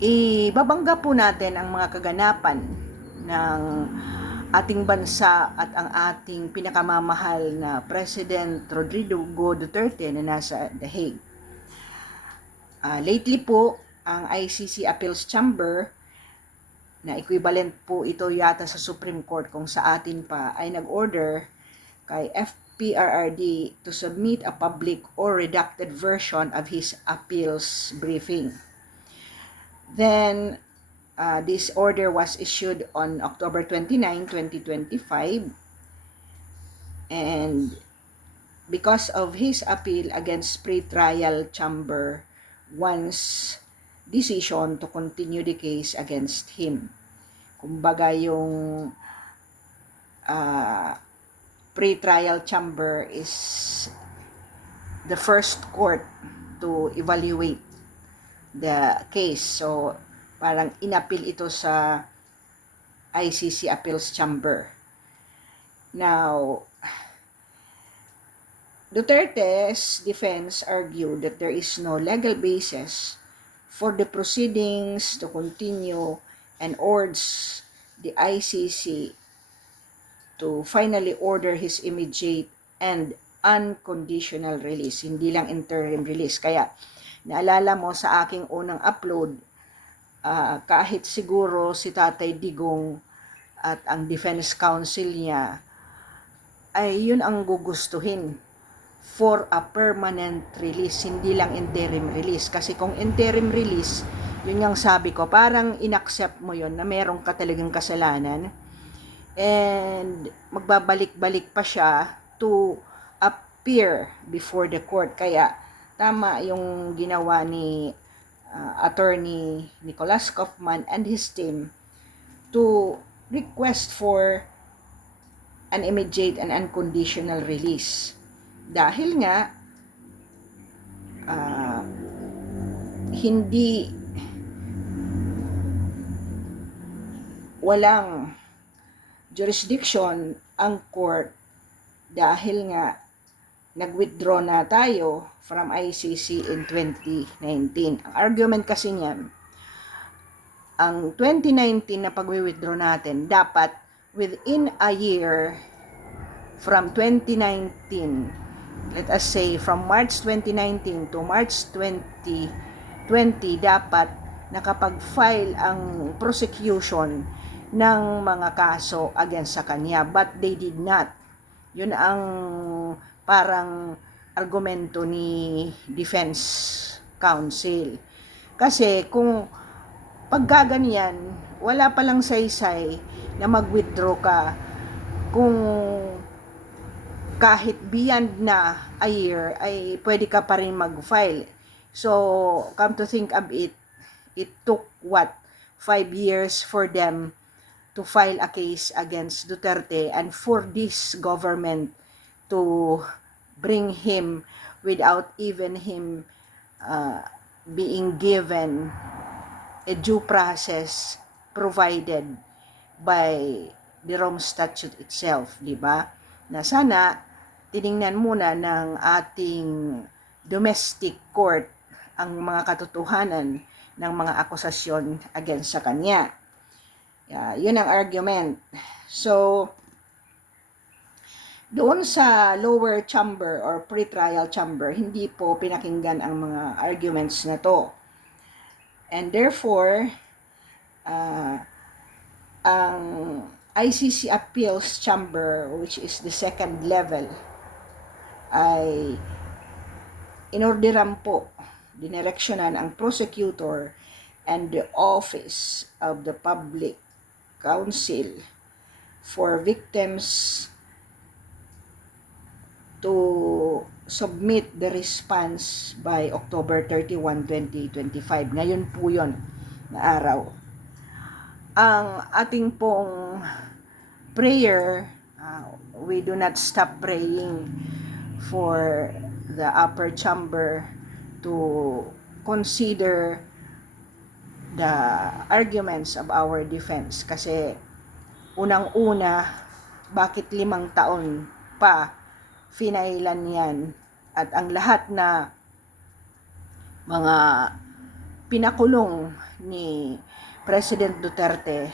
Ibabangga po natin ang mga kaganapan ng ating bansa at ang ating pinakamamahal na President Rodrigo Duterte na nasa The Hague. Lately po, ang ICC Appeals Chamber, na equivalent po ito yata sa Supreme Court kung sa atin pa, ay nag-order kay FPRRD to submit a public or redacted version of his appeals briefing. Then, this order was issued on October 29, 2025, and because of his appeal against pre-trial chamber one's decision to continue the case against him. Kumbaga yung pre-trial chamber is the first court to evaluate the case. So, parang inappeal ito sa ICC Appeals Chamber. Now, Duterte's defense argued that there is no legal basis for the proceedings to continue and urged the ICC to finally order his immediate and unconditional release, hindi lang interim release. Kaya, naalala mo sa aking unang upload, kahit siguro si Tatay Digong at ang defense counsel niya ay yun ang gugustuhin for a permanent release, hindi lang interim release. Kasi kung interim release, yun yung sabi ko, parang inaccept mo yun na meron ka talagang kasalanan and magbabalik-balik pa siya to appear before the court. Kaya tama yung ginawa ni Attorney Nicholas Kaufman and his team to request for an immediate and unconditional release. Dahil nga hindi walang jurisdiction ang court dahil nga nag-withdraw na tayo from ICC in 2019. Ang argument kasi niyan, ang 2019 na pag-withdraw natin, dapat within a year from 2019, let us say from March 2019 to March 2020, dapat nakapag-file ang prosecution ng mga kaso against sa kanya, but they did not. Yun ang parang argumento ni defense counsel. Kasi kung pagkaganyan, wala palang saysay na mag-withdraw ka kung kahit beyond na a year ay pwede ka pa rin mag-file. So, come to think of it, it took 5 years for them to file a case against Duterte and for this government to bring him without even him being given a due process provided by the Rome Statute itself, di ba? Na sana tiningnan muna ng ating domestic court ang mga katotohanan ng mga akusasyon against sa kanya. Yun ang argument. So, doon sa lower chamber or pre-trial chamber, hindi po pinakinggan ang mga arguments na to. And therefore, ang ICC Appeals Chamber, which is the second level, ay inorderan po, dinereksyonan ang prosecutor and the Office of the Public Counsel for victims to submit the response by October 31, 2025. Ngayon po yun na araw. Ang ating pong prayer, we do not stop praying for the upper chamber to consider the arguments of our defense. Kasi unang-una, bakit 5 taon pa finailan yan, at ang lahat na mga pinakulong ni President Duterte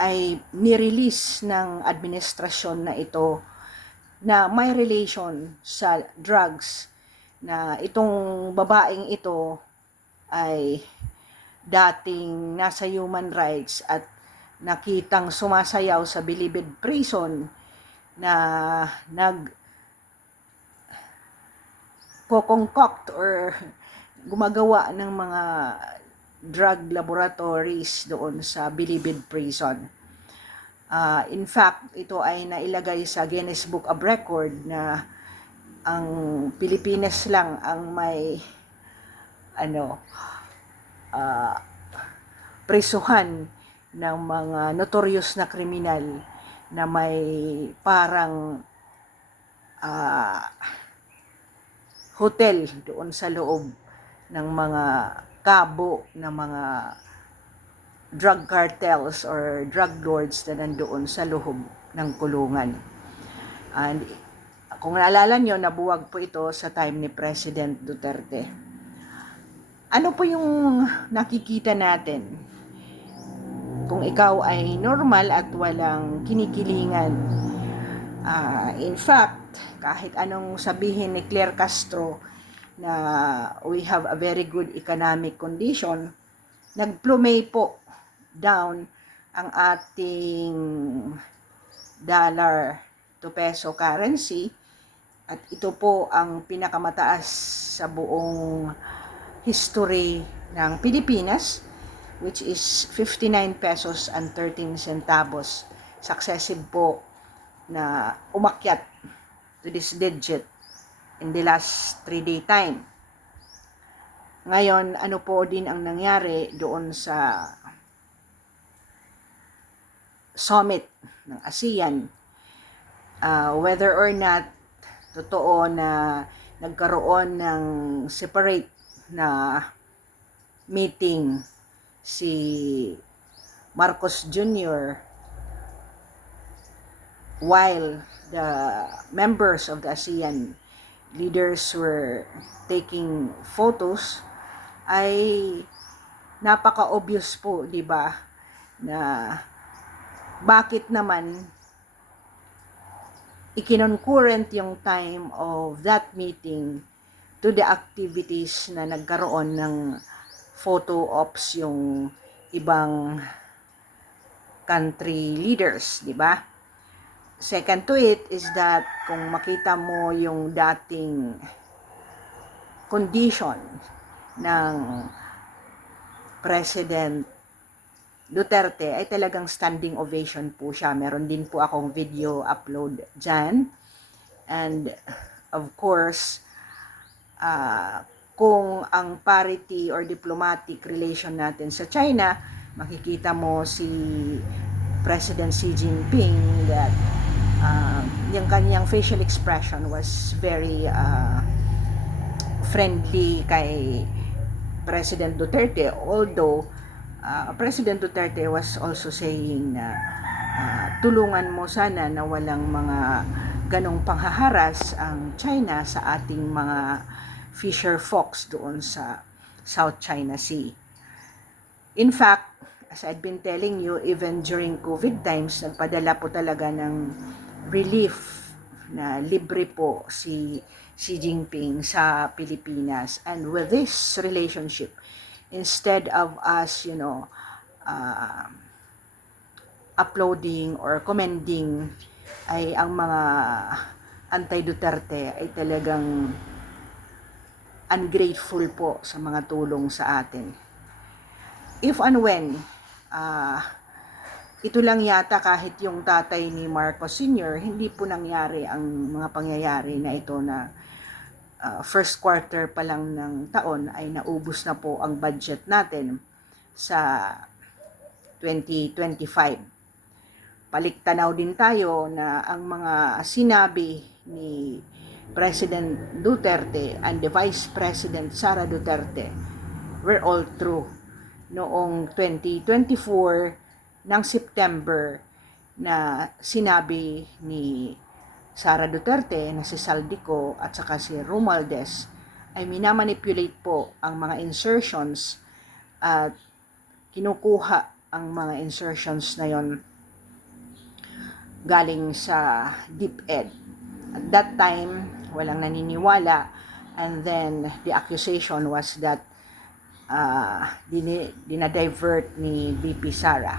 ay nirelease ng administrasyon na ito na may relation sa drugs, na itong babaeng ito ay dating nasa human rights at nakitang sumasayaw sa Bilibid Prison na nag-concoct or gumagawa ng mga drug laboratories doon sa Bilibid Prison. In fact, ito ay nailagay sa Guinness Book of Record na ang Pilipinas lang ang may prisuhan ng mga notorious na kriminal na may parang hotel doon sa loob ng mga kabo ng mga drug cartels or drug lords na nandoon sa loob ng kulungan. And kung naalala nyo, nabuwag po ito sa time ni President Duterte. Ano po yung nakikita natin? Kung ikaw ay normal at walang kinikilingan. In fact, kahit anong sabihin ni Claire Castro na we have a very good economic condition, nagplumay po down ang ating dollar to peso currency, at ito po ang pinakamataas sa buong history ng Pilipinas, which is 59 pesos and 13 centavos. Successive po na umakyat to this digit in the last 3-day time. Ngayon, ano po din ang nangyari doon sa summit ng ASEAN, whether or not totoo na nagkaroon ng separate na meeting si Marcos Jr. while the members of the ASEAN leaders were taking photos, ay napaka-obvious po, di ba, na bakit naman ikinon-current yung time of that meeting to the activities na nagkaroon ng photo ops yung ibang country leaders, di ba? Second to it is that kung makita mo yung dating condition ng President Duterte, ay talagang standing ovation po siya. Meron din po akong video upload dyan. And of course, kung ang parity or diplomatic relation natin sa China, makikita mo si President Xi Jinping that yung kanyang facial expression was very friendly kay President Duterte, although President Duterte was also saying na tulungan mo sana na walang mga ganong panghaharas ang China sa ating mga fisher folks doon sa South China Sea. In fact, as I've been telling you, even during COVID times, nagpadala po talaga ng relief na libre po si Xi Jinping sa Pilipinas. And with this relationship, instead of us, uploading or commending, ay ang mga anti-Duterte ay talagang ungrateful po sa mga tulong sa atin. If and when, ito lang yata kahit yung tatay ni Marcos Sr., hindi po nangyari ang mga pangyayari na ito na first quarter pa lang ng taon ay naubos na po ang budget natin sa 2025. Paliktanaw din tayo na ang mga sinabi ni President Duterte and the Vice President Sara Duterte were all true. Noong 2024 ng September, na sinabi ni Sara Duterte na si Saldico at saka si Romualdez ay minamanipulate po ang mga insertions at kinukuha ang mga insertions na yon galing sa DepEd. At that time, walang naniniwala, and then the accusation was that dinadivert ni VP Sara.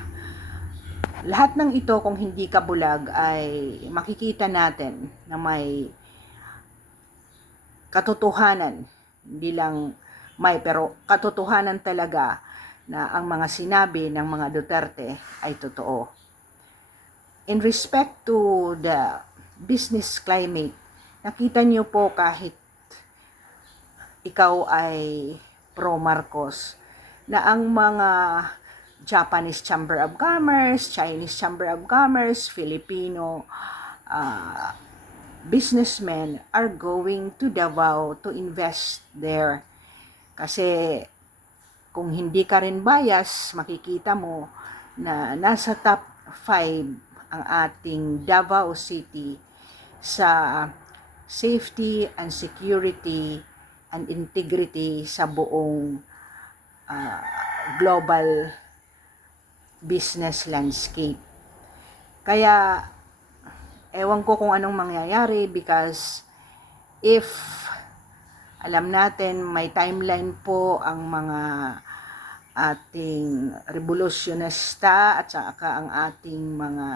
Lahat ng ito, kung hindi ka bulag, ay makikita natin na may katotohanan, hindi lang pero katotohanan talaga na ang mga sinabi ng mga Duterte ay totoo. In respect to the business climate, nakita niyo po kahit ikaw ay pro Marcos, na ang mga Japanese Chamber of Commerce, Chinese Chamber of Commerce, Filipino businessmen are going to Davao to invest there. Kasi kung hindi ka rin bias, makikita mo na nasa top 5 ang ating Davao City sa safety and security and integrity sa buong global business landscape. Kaya ewan ko kung anong mangyayari, because if alam natin may timeline po ang mga ating revolutionista at saka ang ating mga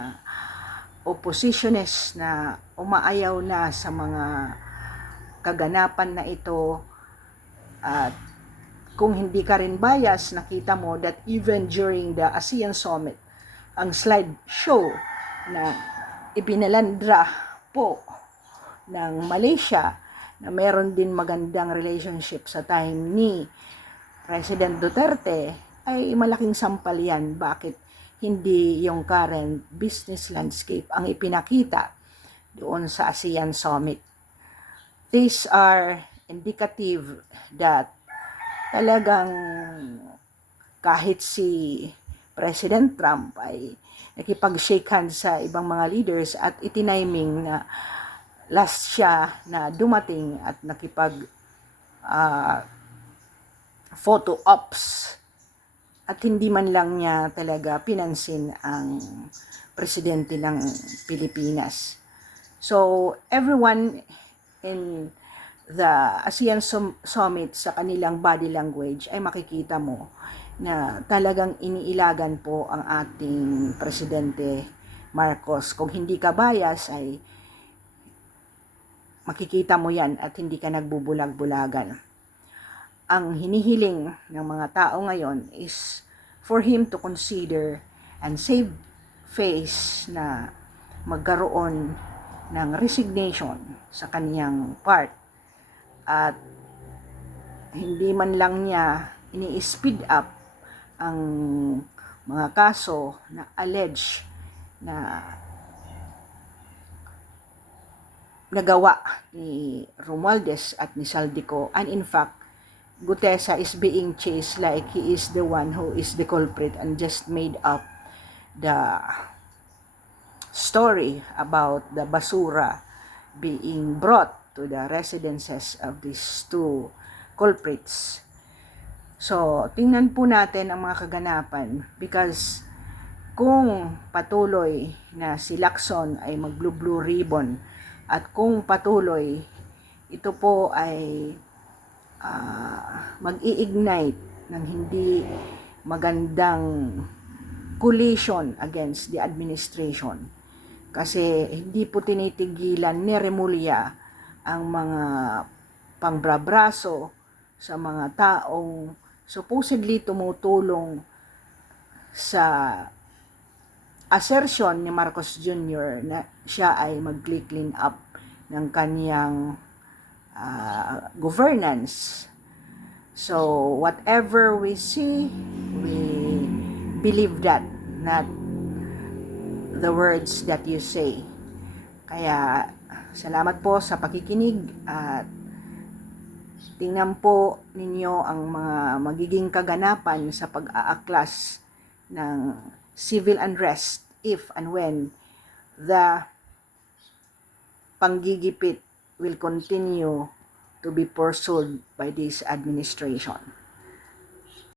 oppositionist na umaayaw na sa mga kaganapan na ito. At kung hindi ka rin bias, nakita mo that even during the ASEAN Summit, ang slideshow na ibinalandra po ng Malaysia na meron din magandang relationship sa time ni President Duterte, ay malaking sampal yan. Bakit hindi yung current business landscape ang ipinakita doon sa ASEAN Summit? These are indicative that talagang kahit si President Trump ay nakipag-shake hands sa ibang mga leaders at itiniming na last siya na dumating at nakipag photo ops, at hindi man lang niya talaga pinansin ang presidente ng Pilipinas. So everyone in the ASEAN Summit, sa kanilang body language ay makikita mo na talagang iniilagan po ang ating Presidente Marcos. Kung hindi ka bias ay makikita mo yan at hindi ka nagbubulag-bulagan. Ang hinihiling ng mga tao ngayon is for him to consider and save face na magkaroon ng resignation sa kanyang part, at hindi man lang niya ini-speed up ang mga kaso na alleged na nagawa ni Romualdez at ni Saldico, and in fact Gutesa is being chased like he is the one who is the culprit and just made up the story about the basura being brought to the residences of these two culprits. So, tingnan po natin ang mga kaganapan, because kung patuloy na si Lacson ay mag-blue ribbon, at kung patuloy ito po ay mag-i-ignite ng hindi magandang collision against the administration, kasi hindi po tinitigilan ni Remulla ang mga pangbrabraso sa mga taong supposedly tumutulong sa assertion ni Marcos Jr. na siya ay mag-clean up ng kanyang governance. So, whatever we see, we believe that, not the words that you say. Kaya, salamat po sa pakikinig, at tingnan po ninyo ang mga magiging kaganapan sa pag-aaklas ng civil unrest if and when the panggigipit will continue to be pursued by this administration.